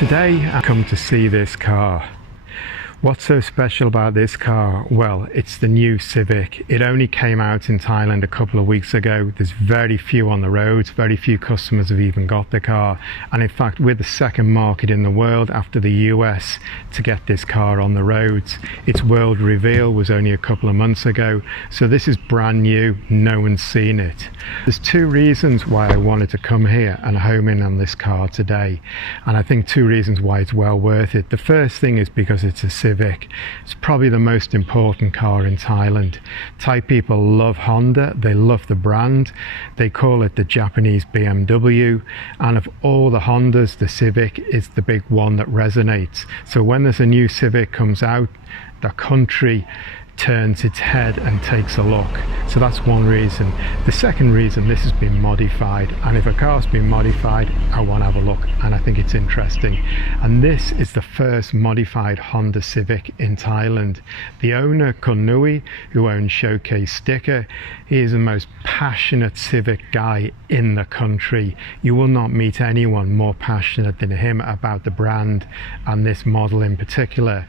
Today I come to see this car. What's so special about this car? Well, it's the new Civic. It only came out in Thailand a couple of weeks ago. There's very few on the roads. Very few customers have even got the car. And in fact, we're the second market in the world after the US to get this car on the roads. Its world reveal was only a couple of months ago. So this is brand new. No one's seen it. There's two reasons why I wanted to come here and home in on this car today. And I think two reasons why it's well worth it. The first thing is because it's a Civic. It's probably the most important car in Thailand. Thai people love Honda, they love the brand, they call it the Japanese BMW, and of all the Hondas, the Civic is the big one that resonates. So when there's a new Civic comes out, the country turns its head and takes a look. So that's one reason. The second reason, this has been modified, and if a car's been modified, I want to have a look, and I think it's interesting. And this is the first modified Honda Civic in Thailand. The owner, K Nui, who owns Showcase Sticker, he is the most passionate Civic guy in the country. You will not meet anyone more passionate than him about the brand and this model in particular.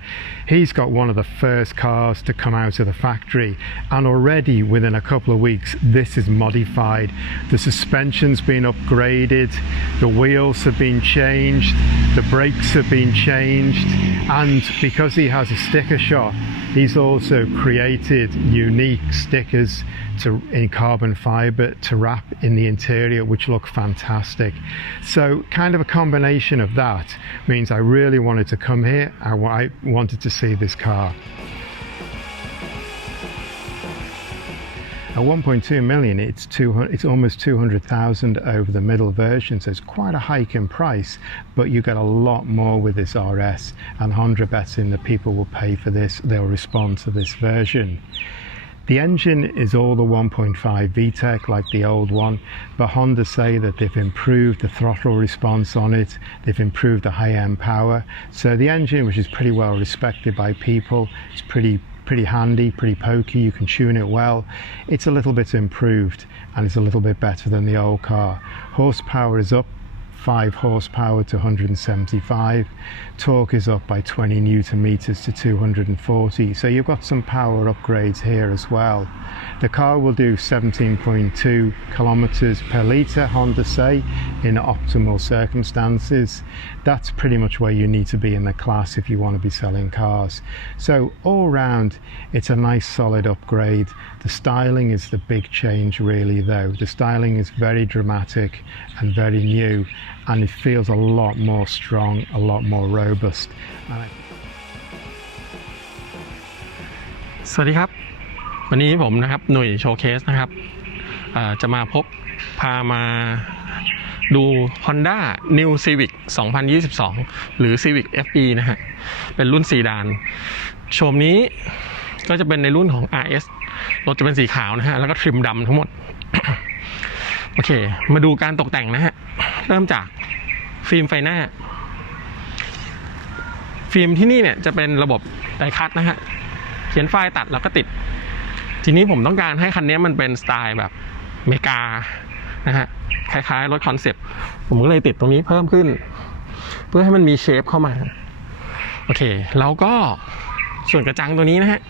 He's got one of the first cars to come out of the factory, and already within a couple of weeks this is modified. The suspension's been upgraded, the wheels have been changed, the brakes have been changed, and because he has a sticker shop, he's also created unique stickers in carbon fiber to wrap in the interior, which look fantastic. So kind of a combination of that means I really wanted to come here. I wanted to see this car. At 1.2 million, it's almost 200,000 over the middle version, so it's quite a hike in price, but you get a lot more with this RS, and Honda bets in that people will pay for this, they'll respond to this version. The engine is all the 1.5 VTEC like the old one, but Honda say that they've improved the throttle response on it, they've improved the high-end power, so the engine, which is pretty well respected by people, it's pretty handy, pretty pokey, you can tune it well. It's a little bit improved and it's a little bit better than the old car. Horsepower is up 5 horsepower to 175. Torque is up by 20 newton meters to 240. So you've got some power upgrades here as well. The car will do 17.2 kilometers per litre, Honda say, in optimal circumstances. That's pretty much where you need to be in the class if you want to be selling cars. So all round, it's a nice solid upgrade. The styling is the big change really though. The styling is very dramatic and very new, and it feels a lot more strong, a lot more robust. สวัสดีครับวันนี้ผมนะครับหน่วยโชว์เคสนะครับจะมาพามาดู Honda New Civic 2022 หรือ Civic FE นะฮะเป็นรุ่นซีดานโฉมนี้ก็จะเป็นในรุ่นของ RS รถจะเป็นสีขาวนะฮะแล้วก็ทริมดำทั้งหมด โอเคมาดูการตกแต่งนะฮะเริ่มจากฟิล์มไฟหน้าฟิล์มที่นี่เนี่ยจะเป็นระบบไดคัทนะฮะเขียนไฟล์ตัดแล้วก็ติดทีนี้ผมต้องการให้คันนี้มันเป็นสไตล์แบบอเมริกานะฮะคล้ายๆรถคอนเซ็ปต์ผมก็เลยติดตรงนี้เพิ่มขึ้นเพื่อให้มันมีเชฟเข้ามาโอเคแล้วก็ส่วนกระจังตัวนี้นะฮะ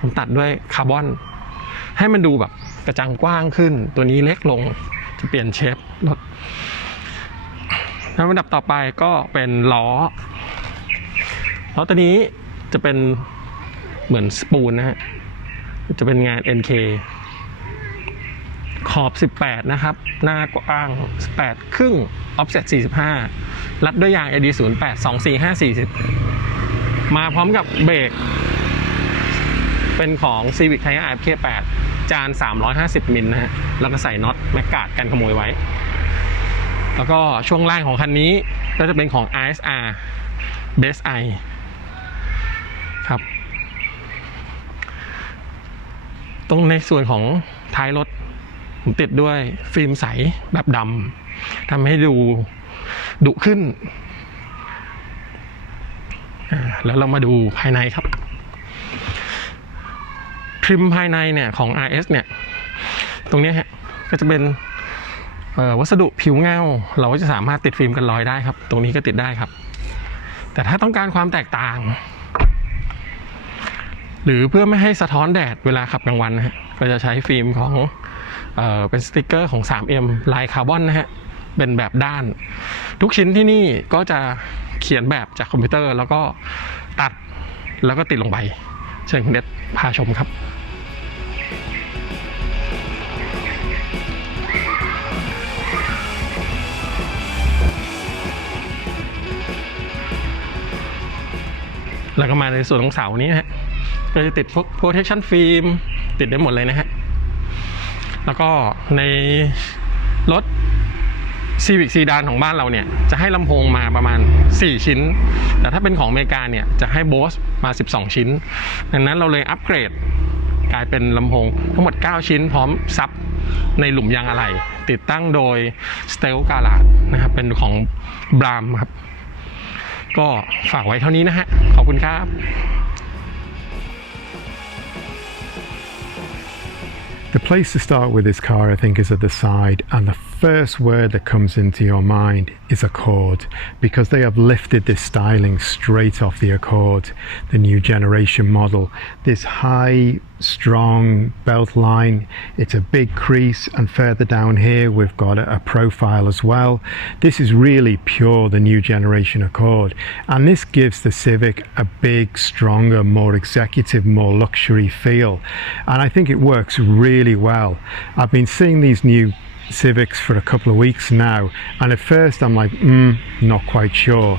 ผมตัดด้วยคาร์บอนให้มันดูแบบกระจังกว้างขึ้นตัวนี้เล็กลงจะเปลี่ยนเชฟรถแล้วอันดับต่อไปก็เป็นล้อตัวนี้จะเป็นเหมือนสปูนนะฮะจะเป็นงาน NK ขอบ18นะครับหน้ากว้าง18ครึ่ง offset 45รัดด้วยยาง AD 08 24540มาพร้อมกับเบรกเป็นของ Civic FK8 จาน350มิลนะฮะแล้วก็ใส่น็อตแม็กการ์ดกันขโมยไว้แล้วก็ช่วงล่างของคันนี้ก็จะเป็นของ RSR Base I ครับตรงในส่วนของท้ายรถผมติดด้วยฟิล์มใสแบบดำทำให้ดูดุขึ้นแล้วเรามาดูภายในครับทริมภายในเนี่ยของ RS เนี่ยตรงนี้ฮะก็จะเป็นวัสดุผิวเงาเราก็จะสามารถติดฟิล์มกันรอยได้ครับตรงนี้ก็ติดได้ครับ แต่ถ้าต้องการความแตกต่างหรือเพื่อไม่ให้สะท้อนแดดเวลาขับกลางวันนะฮะก็จะใช้ฟิล์มของเป็นสติกเกอร์ของ 3M ลายคาร์บอนนะฮะเป็นแบบด้านทุกชิ้นที่นี่ก็จะเขียนแบบจากคอมพิวเตอร์แล้วก็ตัดแล้วก็ติดลงไปเชิญคุณเดชพาชมครับแล้วก็มาในส่วนของเสานี้ฮะก็จะติดพวก protection film ติดได้หมดเลยนะฮะแล้วก็ในรถ Civic ซีดานของบ้านเราเนี่ยจะให้ลำโพงมาประมาณ4ชิ้นแต่ถ้าเป็นของอเมริกาเนี่ยจะให้ Bose มา12ชิ้นดังนั้นเราเลยอัปเกรดกลายเป็นลำโพงทั้งหมด9ชิ้นพร้อมซับในหลุมยางอะไหล่ติดตั้งโดย Stealth Garage นะครับเป็นของ BLAM ครับก็ฝากไว้เท่านี้นะฮะขอบคุณครับ The place to start with this car, I think, is at the side, and the first word that comes into your mind is Accord, because they have lifted this styling straight off the Accord, the new generation model. This high, strong belt line, it's a big crease, and further down here we've got a profile as well. This is really pure the new generation Accord, and this gives the Civic a big, stronger, more executive, more luxury feel, and I think it works really well. I've been seeing these new Civics for a couple of weeks now, and at first I'm like not quite sure,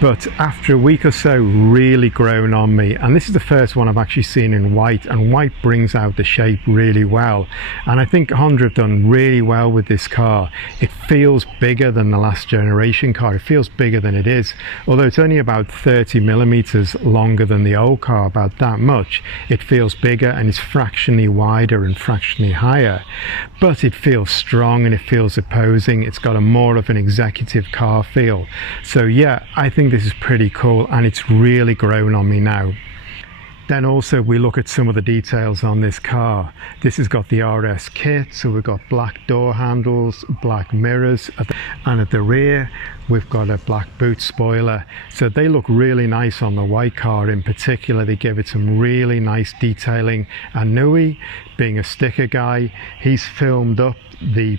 but after a week or so really grown on me, and this is the first one I've actually seen in white, and white brings out the shape really well, and I think Honda have done really well with this car. It feels bigger than the last generation car, it feels bigger than it is, although it's only about 30 millimeters longer than the old car, about that much. It feels bigger and it's fractionally wider and fractionally higher, but it feels strong and it feels imposing. It's got a more of an executive car feel. So yeah, I think this is pretty cool, and it's really grown on me now. Then also we look at some of the details on this car. This has got the RS kit, so we've got black door handles, black mirrors, and at the rear we've got a black boot spoiler. So they look really nice on the white car in particular. They give it some really nice detailing. And Nui, being a sticker guy, he's filmed up the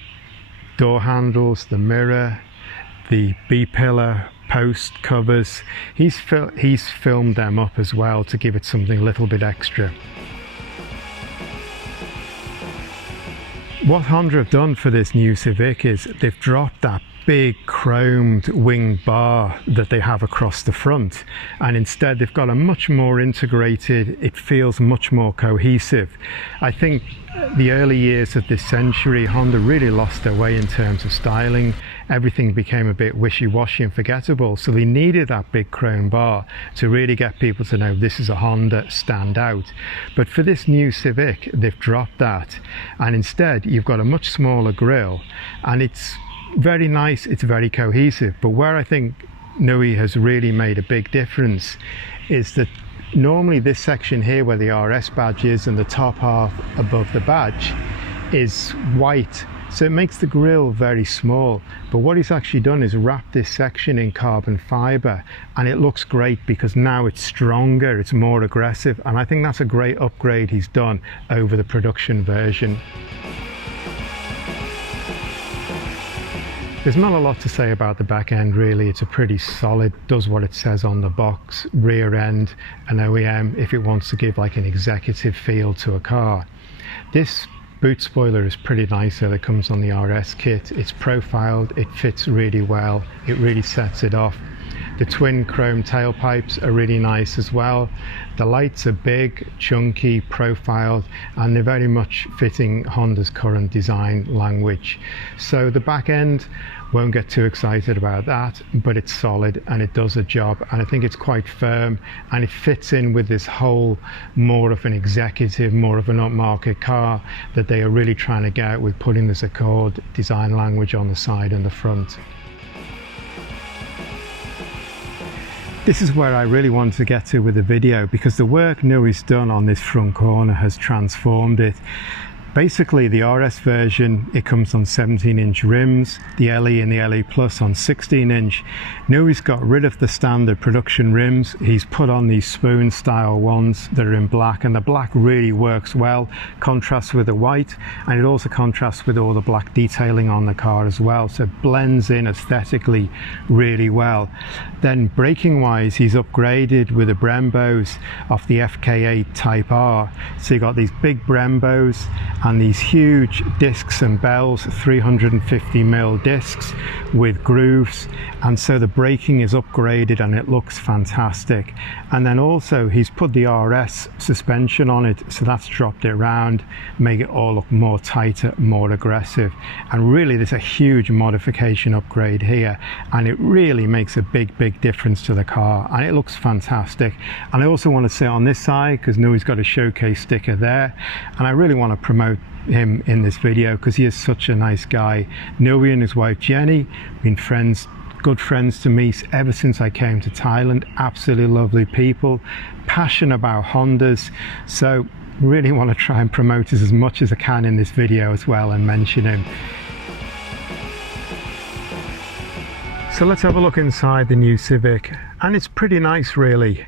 door handles, the mirror, the B-pillar post covers. He's filmed them up as well to give it something a little bit extra. What Honda have done for this new Civic is they've dropped that big chromed wing bar that they have across the front, and instead they've got a much more integrated, it feels much more cohesive. I think the early years of this century, Honda really lost their way in terms of styling. Everything became a bit wishy-washy and forgettable, so they needed that big chrome bar to really get people to know this is a Honda, stand out. But for this new Civic, they've dropped that, and instead you've got a much smaller grille, and it's very nice, it's very cohesive. But where I think Nui has really made a big difference is that normally this section here where the RS badge is and the top half above the badge is white, so it makes the grille very small. But what he's actually done is wrap this section in carbon fiber, and it looks great because now it's stronger, it's more aggressive, and I think that's a great upgrade he's done over the production version. There's not a lot to say about the back end really. It's a pretty solid, does what it says on the box, rear end, an OEM if it wants to give like an executive feel to a car. This boot spoiler is pretty nice, so it comes on the RS kit. It's profiled, it fits really well, it really sets it off. The twin chrome tailpipes are really nice as well. The lights are big, chunky, profiled, and they're very much fitting Honda's current design language. So the back end, won't get too excited about that, but it's solid and it does a job, and I think it's quite firm and it fits in with this whole more of an executive, more of an upmarket car that they are really trying to get with putting this Accord design language on the side and the front. This is where I really wanted to get to with the video, because the work Nui's done on this front corner has transformed it. Basically, the RS version, it comes on 17-inch rims, the LE and the LE Plus on 16-inch. Nui's got rid of the standard production rims. He's put on these spoon style ones that are in black, and the black really works well, contrasts with the white, and it also contrasts with all the black detailing on the car as well, so it blends in aesthetically really well. Then braking wise, he's upgraded with the Brembos off the FK8 Type R. So you got these big Brembos and these huge discs and bells, 350mm discs with grooves, and so the braking is upgraded and it looks fantastic. And then also he's put the RS suspension on it, so that's dropped it around, make it all look more tighter, more aggressive. And really there's a huge modification upgrade here, and it really makes a big difference to the car, and it looks fantastic. And I also want to say on this side, because Nui's got a showcase sticker there, and I really want to promote him in this video because he is such a nice guy. Nui and his wife Jenny been friends, good friends to me ever since I came to Thailand. Absolutely lovely people, passionate about Hondas, so really want to try and promote us as much as I can in this video as well and mention him. So let's have a look inside the new Civic, and it's pretty nice really.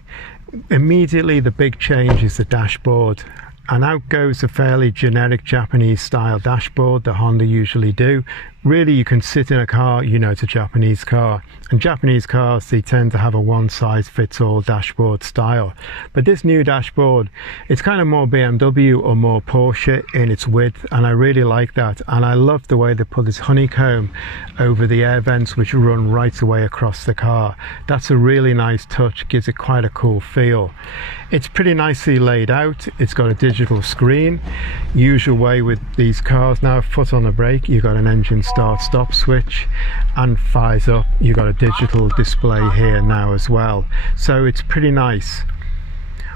Immediately the big change is the dashboard, and out goes a fairly generic Japanese style dashboard that Honda usually do. Really, you can sit in a car, you know it's a Japanese car, and Japanese cars, they tend to have a one-size-fits-all dashboard style. But this new dashboard, it's kind of more BMW or more Porsche in its width, and I really like that. And I love the way they put this honeycomb over the air vents which run right away across the car. That's a really nice touch, gives it quite a cool feel. It's pretty nicely laid out. It's got a digital screen, usual way with these cars. Now, foot on the brake, you've got an engine start stop switch, and fires up, you've got a digital display here now as well, so it's pretty nice.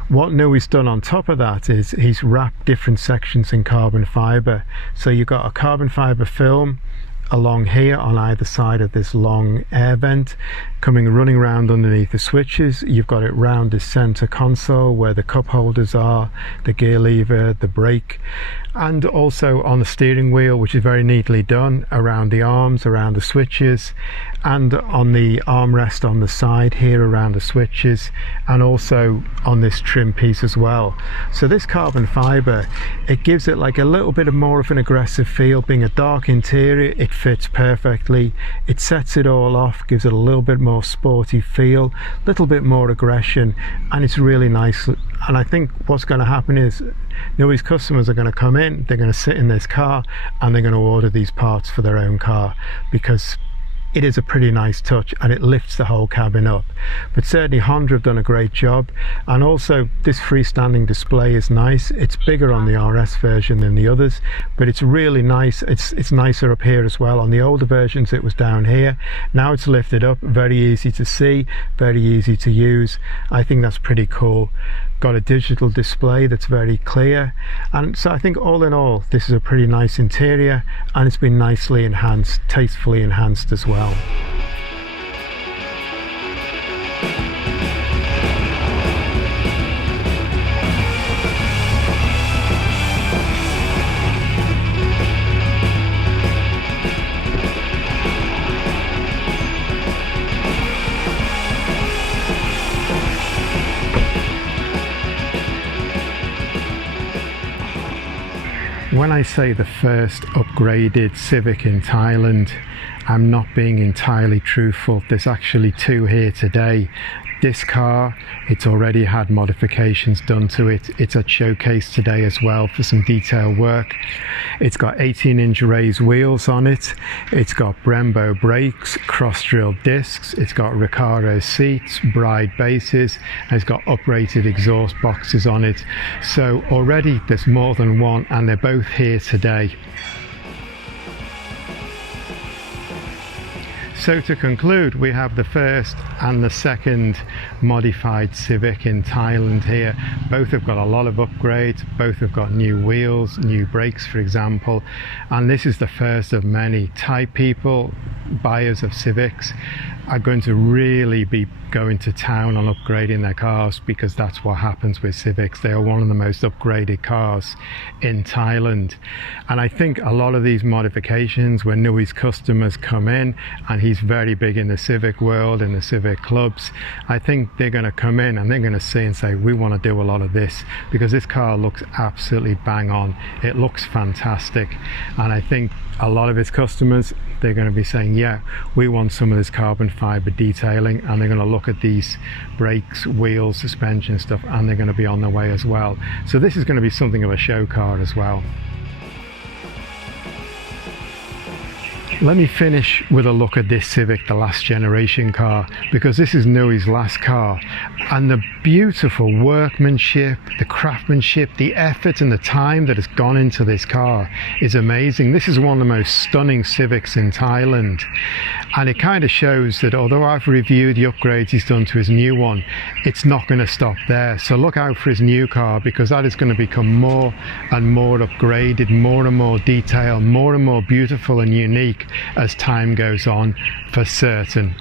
What Nui's done on top of that is he's wrapped different sections in carbon fiber, so you've got a carbon fiber film along here on either side of this long air vent, running around underneath the switches. You've got it round the center console where the cup holders are, the gear lever, the brake, and also on the steering wheel, which is very neatly done, around the arms, around the switches, and on the armrest on the side here around the switches, and also on this trim piece as well. So this carbon fiber, it gives it like a little bit more of an aggressive feel. Being a dark interior, it fits perfectly. It sets it all off, gives it a little bit more sporty feel, a little bit more aggression, and it's really nice. And I think what's going to happen is Nui's customers are going to come in, they're going to sit in this car, and they're going to order these parts for their own car, because it is a pretty nice touch and it lifts the whole cabin up. But certainly Honda have done a great job, and also this freestanding display is nice. It's bigger on the RS version than the others, but it's really nice. It's nicer up here as well. On the older versions it was down here, now it's lifted up, very easy to see, very easy to use. I think that's pretty cool. Got a digital display that's very clear, and so I think all in all this is a pretty nice interior, and it's been nicely enhanced, tastefully enhanced as well. When I say the first upgraded Civic in Thailand, I'm not being entirely truthful. There's actually two here today. This car, it's already had modifications done to it. It's at showcase today as well for some detail work. It's got 18-inch raised wheels on it. It's got Brembo brakes, cross-drilled discs. It's got Recaro seats, bride bases, and it's got uprated exhaust boxes on it. So already there's more than one, and they're both here today. So to conclude, we have the first and the second modified Civic in Thailand here. Both have got a lot of upgrades, both have got new wheels, new brakes for example, and this is the first of many. Thai people, buyers of Civics, are going to really be going to town on upgrading their cars, because that's what happens with Civics. They are one of the most upgraded cars in Thailand. And I think a lot of these modifications, when Nui's customers come in, and he's very big in the Civic world, in the Civic clubs, I think they're going to come in and they're going to see and say, we want to do a lot of this, because this car looks absolutely bang on. It looks fantastic. And I think a lot of his customers, they're going to be saying, yeah, we want some of this carbon fiber detailing, and they're going to look at these brakes, wheels, suspension stuff, and they're going to be on their way as well. So this is going to be something of a show car as well. Let me finish with a look at this Civic, the last generation car, because this is Nui's last car, and the beautiful workmanship, the craftsmanship, the effort and the time that has gone into this car is amazing. This is one of the most stunning Civics in Thailand, and it kind of shows that although I've reviewed the upgrades he's done to his new one, it's not going to stop there. So look out for his new car, because that is going to become more and more upgraded, more and more detailed, more and more beautiful and unique as time goes on, for certain.